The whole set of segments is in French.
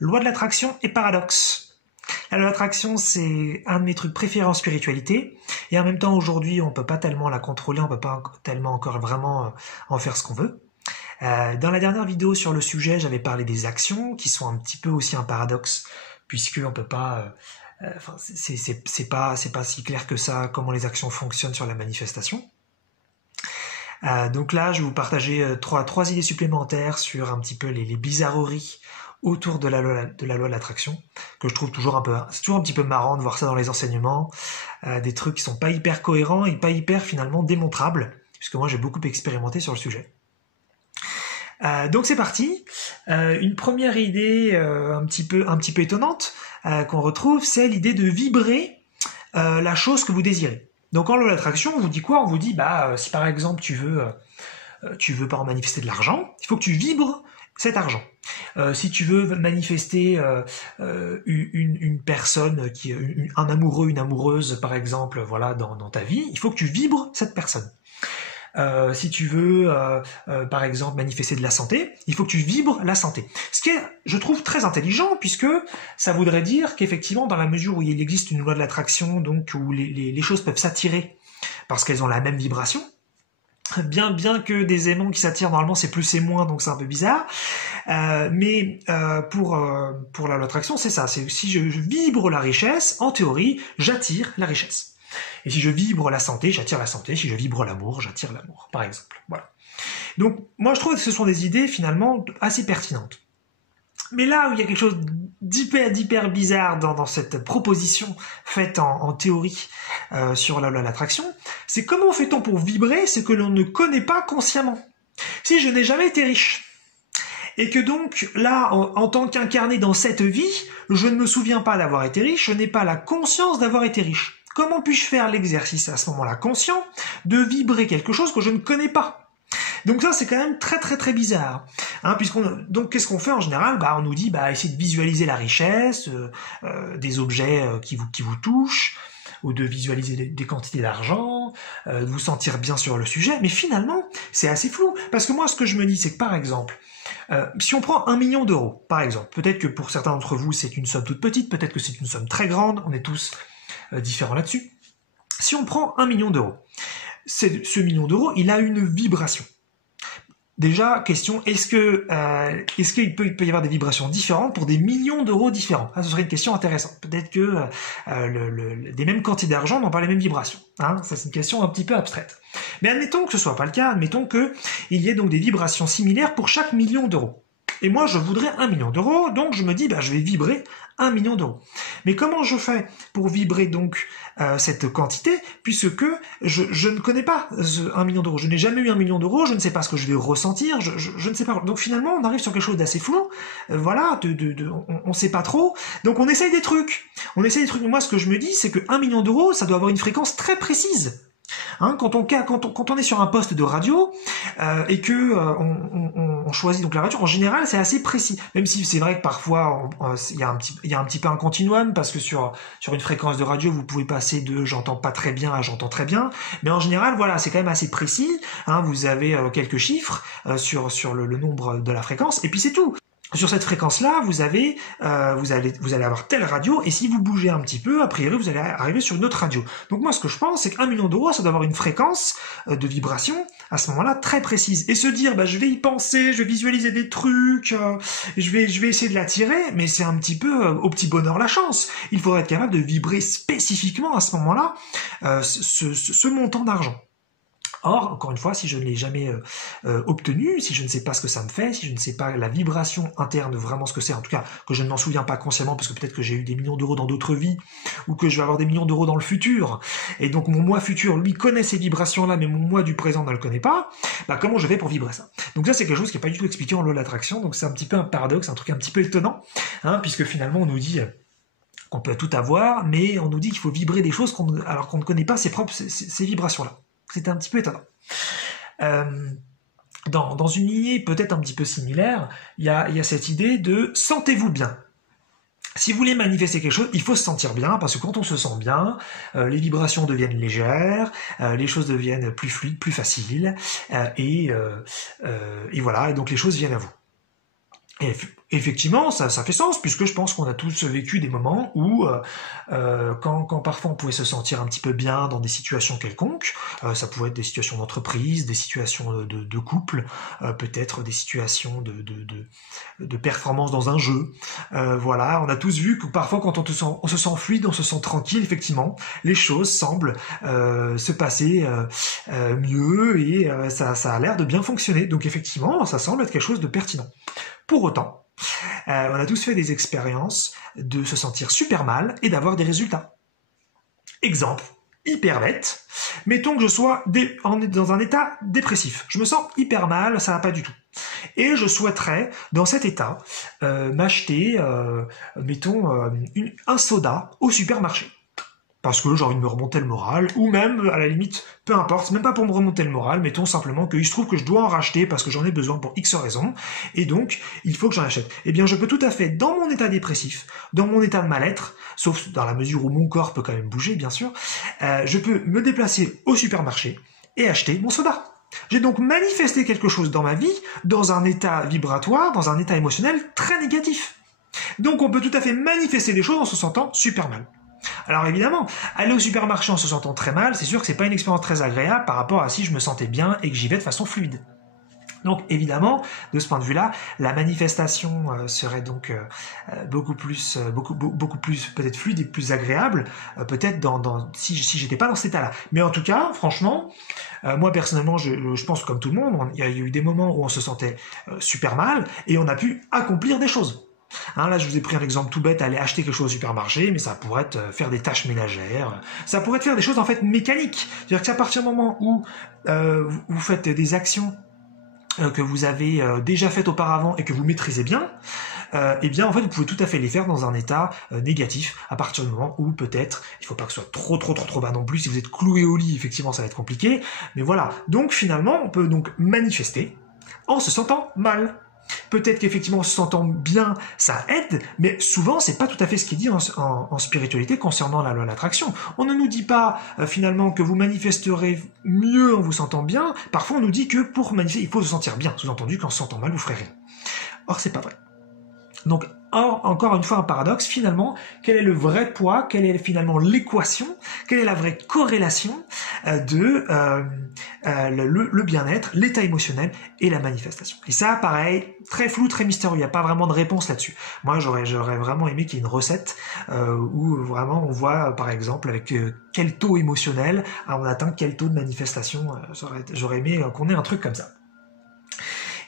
loi de l'attraction et paradoxe. La loi de l'attraction, c'est un de mes trucs préférés en spiritualité, et en même temps aujourd'hui on peut pas tellement la contrôler, on peut pas tellement encore vraiment en faire ce qu'on veut. Dans la dernière vidéo sur le sujet, j'avais parlé des actions, qui sont un petit peu aussi un paradoxe, puisque on peut pas, enfin c'est pas si clair que ça comment les actions fonctionnent sur la manifestation. Donc là, je vais vous partager trois idées supplémentaires sur un petit peu les bizarreries autour de la loi de l'attraction, que je trouve c'est toujours un petit peu marrant de voir ça dans les enseignements, des trucs qui sont pas hyper cohérents et pas hyper finalement démontrables, puisque moi j'ai beaucoup expérimenté sur le sujet. Donc c'est parti. Une première idée un petit peu étonnante qu'on retrouve, c'est l'idée de vibrer la chose que vous désirez. Donc en loi de l'attraction, on vous dit quoi? On vous dit si par exemple tu veux par exemple manifester de l'argent, il faut que tu vibres cet argent. Si tu veux manifester une personne un amoureux, une amoureuse par exemple, voilà dans ta vie, il faut que tu vibres cette personne. Si tu veux, par exemple, manifester de la santé, il faut que tu vibres la santé. Ce qui est, je trouve, très intelligent, puisque ça voudrait dire qu'effectivement, dans la mesure où il existe une loi de l'attraction, donc où les choses peuvent s'attirer parce qu'elles ont la même vibration, bien que des aimants qui s'attirent, normalement, c'est plus et moins, donc c'est un peu bizarre. Mais pour la loi de l'attraction, c'est ça. C'est si je vibre la richesse, en théorie, j'attire la richesse. Et si je vibre la santé, j'attire la santé. Si je vibre l'amour, j'attire l'amour, par exemple. Voilà. Donc, moi, je trouve que ce sont des idées, finalement, assez pertinentes. Mais là où il y a quelque chose d'hyper bizarre dans cette proposition faite en théorie sur la loi de l'attraction, c'est comment fait-on pour vibrer ce que l'on ne connaît pas consciemment? Si je n'ai jamais été riche, et que donc, là, en tant qu'incarné dans cette vie, je ne me souviens pas d'avoir été riche, je n'ai pas la conscience d'avoir été riche. Comment puis-je faire l'exercice à ce moment-là conscient de vibrer quelque chose que je ne connais pas? Donc ça, c'est quand même très bizarre. Hein, donc qu'est-ce qu'on fait en général? On nous dit, essayez de visualiser la richesse, des objets qui vous touchent, ou de visualiser des quantités d'argent, de vous sentir bien sur le sujet. Mais finalement, c'est assez flou. Parce que moi, ce que je me dis, c'est que par exemple, si on prend 1 million d'euros, par exemple, peut-être que pour certains d'entre vous, c'est une somme toute petite, peut-être que c'est une somme très grande, on est tous différents là-dessus. Si on prend 1 million d'euros, ce million d'euros, il a une vibration. Déjà, question, est-ce qu'il peut y avoir des vibrations différentes pour des millions d'euros différents? Ce serait une question intéressante. Peut-être que des mêmes quantités d'argent n'ont pas les mêmes vibrations. Hein, ça, c'est une question un petit peu abstraite. Mais admettons que ce soit pas le cas, admettons qu'il y ait donc des vibrations similaires pour chaque million d'euros. Et moi, je voudrais 1 million d'euros, donc je me dis, je vais vibrer 1 million d'euros. Mais comment je fais pour vibrer donc cette quantité, puisque je ne connais pas 1 million d'euros. Je n'ai jamais eu 1 million d'euros, je ne sais pas ce que je vais ressentir, je ne sais pas. Donc finalement, on arrive sur quelque chose d'assez flou, voilà, on sait pas trop. Donc on essaye des trucs. Moi, ce que je me dis, c'est que 1 million d'euros, ça doit avoir une fréquence très précise. Hein, quand on est sur un poste de radio et que on choisit donc la radio, en général c'est assez précis. Même si c'est vrai que parfois il y a un petit peu un continuum, parce que sur une fréquence de radio vous pouvez passer de j'entends pas très bien à j'entends très bien. Mais en général voilà, c'est quand même assez précis. Hein, vous avez quelques chiffres sur le nombre de la fréquence et puis c'est tout. Sur cette fréquence-là, vous allez avoir telle radio, et si vous bougez un petit peu, a priori, vous allez arriver sur une autre radio. Donc moi, ce que je pense, c'est qu'1 million d'euros, ça doit avoir une fréquence de vibration, à ce moment-là, très précise. Et se dire, je vais y penser, je vais visualiser des trucs, je vais essayer de l'attirer, mais c'est un petit peu au petit bonheur la chance. Il faudrait être capable de vibrer spécifiquement, à ce moment-là, ce montant d'argent. Or, encore une fois, si je ne l'ai jamais obtenu, si je ne sais pas ce que ça me fait, si je ne sais pas la vibration interne, vraiment ce que c'est, en tout cas que je ne m'en souviens pas consciemment, parce que peut-être que j'ai eu des millions d'euros dans d'autres vies, ou que je vais avoir des millions d'euros dans le futur, et donc mon moi futur, lui, connaît ces vibrations-là, mais mon moi du présent ne le connaît pas, comment je fais pour vibrer ça? Donc ça, c'est quelque chose qui n'est pas du tout expliqué en loi de l'attraction, donc c'est un petit peu un paradoxe, un truc un petit peu étonnant, hein, puisque finalement on nous dit qu'on peut tout avoir, mais on nous dit qu'il faut vibrer des choses alors qu'on ne connaît pas ces vibrations-là. C'était un petit peu étonnant. Dans une lignée peut-être un petit peu similaire, il y a cette idée de « sentez-vous bien ». Si vous voulez manifester quelque chose, il faut se sentir bien, parce que quand on se sent bien, les vibrations deviennent légères, les choses deviennent plus fluides, plus faciles, et voilà, et donc les choses viennent à vous. Et Effectivement, ça fait sens, puisque je pense qu'on a tous vécu des moments où, quand parfois on pouvait se sentir un petit peu bien dans des situations quelconques, ça pouvait être des situations d'entreprise, des situations de couple, peut-être des situations de performance dans un jeu. Voilà, on a tous vu que parfois quand on se sent fluide, on se sent tranquille, effectivement, les choses semblent se passer mieux et ça a l'air de bien fonctionner. Donc effectivement, ça semble être quelque chose de pertinent. Pour autant, on a tous fait des expériences de se sentir super mal et d'avoir des résultats. Exemple, hyper bête, mettons que je sois dans un état dépressif. Je me sens hyper mal, ça va pas du tout. Et je souhaiterais, dans cet état, m'acheter, mettons, un soda au supermarché. Parce que j'ai envie de me remonter le moral, ou même, à la limite, peu importe, même pas pour me remonter le moral, mettons simplement qu'il se trouve que je dois en racheter parce que j'en ai besoin pour X raisons, et donc, il faut que j'en achète. Eh bien, je peux tout à fait, dans mon état dépressif, dans mon état de mal-être, sauf dans la mesure où mon corps peut quand même bouger, bien sûr, je peux me déplacer au supermarché et acheter mon soda. J'ai donc manifesté quelque chose dans ma vie, dans un état vibratoire, dans un état émotionnel très négatif. Donc, on peut tout à fait manifester des choses en se sentant super mal. Alors évidemment, aller au supermarché en se sentant très mal, c'est sûr que c'est pas une expérience très agréable par rapport à si je me sentais bien et que j'y vais de façon fluide. Donc évidemment, de ce point de vue-là, la manifestation serait donc beaucoup plus peut-être fluide et plus agréable, peut-être si j'étais pas dans cet état-là. Mais en tout cas, franchement, moi personnellement, je pense que comme tout le monde, il y a eu des moments où on se sentait super mal et on a pu accomplir des choses. Là, je vous ai pris un exemple tout bête, aller acheter quelque chose au supermarché, mais ça pourrait être faire des tâches ménagères, ça pourrait être faire des choses en fait mécaniques. C'est-à-dire qu'à partir du moment où vous faites des actions que vous avez déjà faites auparavant et que vous maîtrisez bien, eh bien en fait vous pouvez tout à fait les faire dans un état négatif à partir du moment où peut-être, il faut pas que ce soit trop bas non plus, si vous êtes cloué au lit, effectivement ça va être compliqué, mais voilà. Donc finalement, on peut donc manifester en se sentant mal. Peut-être qu'effectivement, en se sentant bien, ça aide, mais souvent, c'est pas tout à fait ce qui est dit en spiritualité concernant la loi de l'attraction. On ne nous dit pas, finalement, que vous manifesterez mieux en vous sentant bien. Parfois, on nous dit que pour manifester, il faut se sentir bien. Sous-entendu qu'en se sentant mal, vous ferez rien. Or, c'est pas vrai. Donc, encore une fois, un paradoxe, finalement, quel est le vrai poids, quelle est finalement l'équation, quelle est la vraie corrélation de le bien-être, l'état émotionnel et la manifestation. Et ça, pareil, très flou, très mystérieux, il n'y a pas vraiment de réponse là-dessus. Moi, j'aurais vraiment aimé qu'il y ait une recette où vraiment on voit, par exemple, avec quel taux émotionnel on atteint quel taux de manifestation. J'aurais aimé qu'on ait un truc comme ça.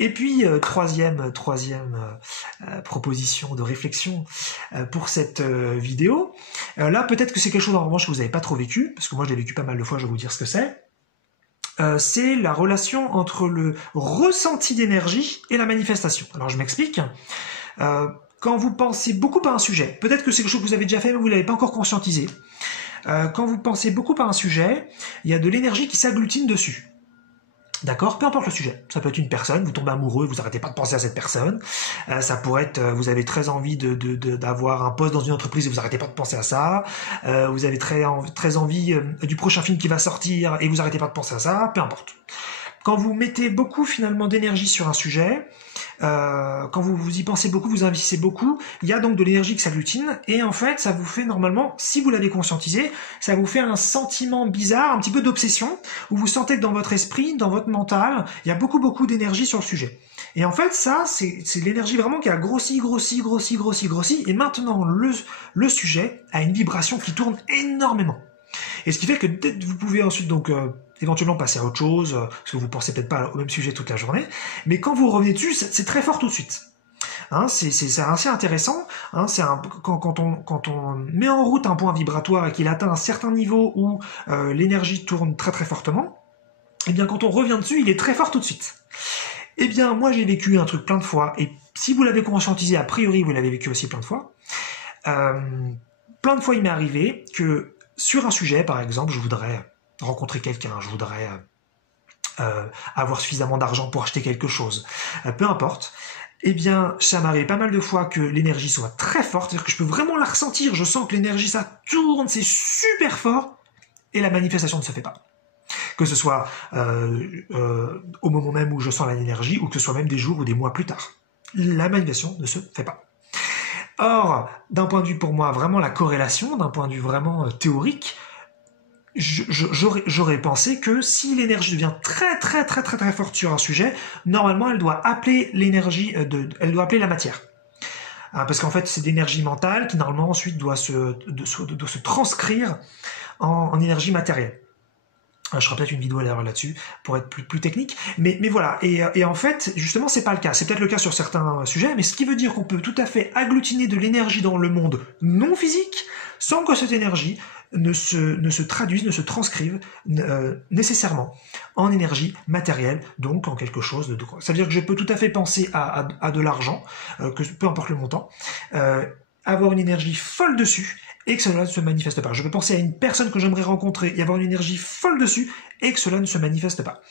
Et puis, troisième proposition de réflexion pour cette vidéo. Là, peut-être que c'est quelque chose en revanche que vous n'avez pas trop vécu, parce que moi je l'ai vécu pas mal de fois, je vais vous dire ce que c'est. C'est la relation entre le ressenti d'énergie et la manifestation. Alors je m'explique. Quand vous pensez beaucoup à un sujet, peut-être que c'est quelque chose que vous avez déjà fait mais vous ne l'avez pas encore conscientisé. Quand vous pensez beaucoup à un sujet, il y a de l'énergie qui s'agglutine dessus. D'accord, peu importe le sujet. Ça peut être une personne, vous tombez amoureux, vous arrêtez pas de penser à cette personne. Ça pourrait être, vous avez très envie d'avoir un poste dans une entreprise et vous arrêtez pas de penser à ça. Vous avez très envie du prochain film qui va sortir et vous arrêtez pas de penser à ça. Peu importe. Quand vous mettez beaucoup finalement d'énergie sur un sujet, quand vous y pensez beaucoup, vous investissez beaucoup, il y a donc de l'énergie qui s'agglutine et en fait ça vous fait normalement, si vous l'avez conscientisé, ça vous fait un sentiment bizarre, un petit peu d'obsession, où vous sentez que dans votre esprit, dans votre mental, il y a beaucoup d'énergie sur le sujet. Et en fait ça, c'est l'énergie vraiment qui a grossi, et maintenant le sujet a une vibration qui tourne énormément. Et ce qui fait que vous pouvez ensuite donc éventuellement passer à autre chose, parce que vous pensez peut-être pas au même sujet toute la journée, mais quand vous revenez dessus, c'est très fort tout de suite. C'est assez intéressant. Quand on met en route un point vibratoire et qu'il atteint un certain niveau où l'énergie tourne très fortement, et bien quand on revient dessus, il est très fort tout de suite. Eh bien moi j'ai vécu un truc plein de fois, et si vous l'avez conscientisé, a priori vous l'avez vécu aussi plein de fois. Plein de fois il m'est arrivé que sur un sujet, par exemple, je voudrais rencontrer quelqu'un, je voudrais avoir suffisamment d'argent pour acheter quelque chose, peu importe, eh bien, ça m'arrive pas mal de fois que l'énergie soit très forte, c'est-à-dire que je peux vraiment la ressentir, je sens que l'énergie, ça tourne, c'est super fort, et la manifestation ne se fait pas. Que ce soit au moment même où je sens l'énergie, ou que ce soit même des jours ou des mois plus tard. la manipulation ne se fait pas. Or, d'un point de vue pour moi vraiment la corrélation, d'un point de vue vraiment théorique, j'aurais pensé que si l'énergie devient très forte sur un sujet, normalement elle doit appeler l'énergie, elle doit appeler la matière. Parce qu'en fait c'est d'énergie mentale qui normalement ensuite doit se transcrire en énergie matérielle. Je ferai peut-être une vidéo là-dessus pour être plus technique, mais voilà. Et en fait, justement, c'est pas le cas. C'est peut-être le cas sur certains sujets, mais ce qui veut dire qu'on peut tout à fait agglutiner de l'énergie dans le monde non physique sans que cette énergie ne se traduise, ne se transcrive nécessairement en énergie matérielle, donc en quelque chose de... Ça veut dire que je peux tout à fait penser à de l'argent, que peu importe le montant, avoir une énergie folle dessus, et que cela ne se manifeste pas. Je peux penser à une personne que j'aimerais rencontrer et avoir une énergie folle dessus, et que cela ne se manifeste pas.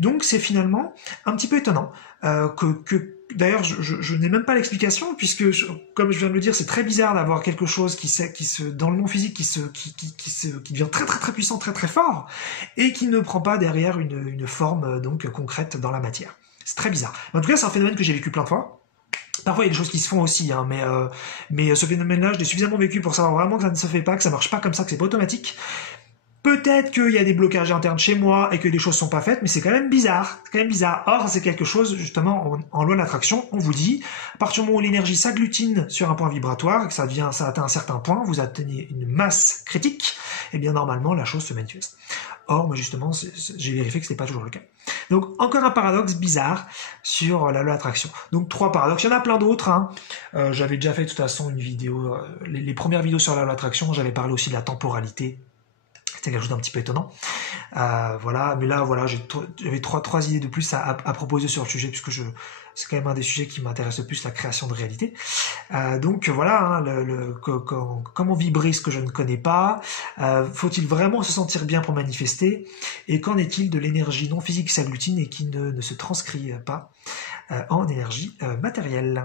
Donc c'est finalement un petit peu étonnant, d'ailleurs je n'ai même pas l'explication, puisque comme je viens de le dire, c'est très bizarre d'avoir quelque chose dans le non physique qui devient très puissant, très fort, et qui ne prend pas derrière une forme donc concrète dans la matière. C'est très bizarre. En tout cas, c'est un phénomène que j'ai vécu plein de fois. Parfois, il y a des choses qui se font aussi, hein, mais ce phénomène-là, je l'ai suffisamment vécu pour savoir vraiment que ça ne se fait pas, que ça marche pas comme ça, que c'est pas automatique. Peut-être qu'il y a des blocages internes chez moi et que des choses sont pas faites, mais c'est quand même bizarre. C'est quand même bizarre. Or, c'est quelque chose, justement, en loi de l'attraction, on vous dit, à partir du moment où l'énergie s'agglutine sur un point vibratoire, et que ça atteint un certain point, vous atteignez une masse critique, et bien normalement, la chose se manifeste. Or, moi, justement, j'ai vérifié que ce n'était pas toujours le cas. Donc, encore un paradoxe bizarre sur la loi de l'attraction. Donc, 3 paradoxes. Il y en a plein d'autres. Hein. J'avais déjà fait de toute façon une vidéo, les premières vidéos sur la loi de l'attraction, j'avais parlé aussi de la temporalité. C'était quelque chose d'un petit peu étonnant. Voilà, mais là, voilà, j'avais trois idées de plus à proposer sur le sujet, puisque c'est quand même un des sujets qui m'intéresse le plus, la création de réalité. Donc voilà, hein, comment vibrer ce que je ne connais pas, faut-il vraiment se sentir bien pour manifester, et qu'en est-il de l'énergie non physique qui s'agglutine et qui ne se transcrit pas en énergie matérielle.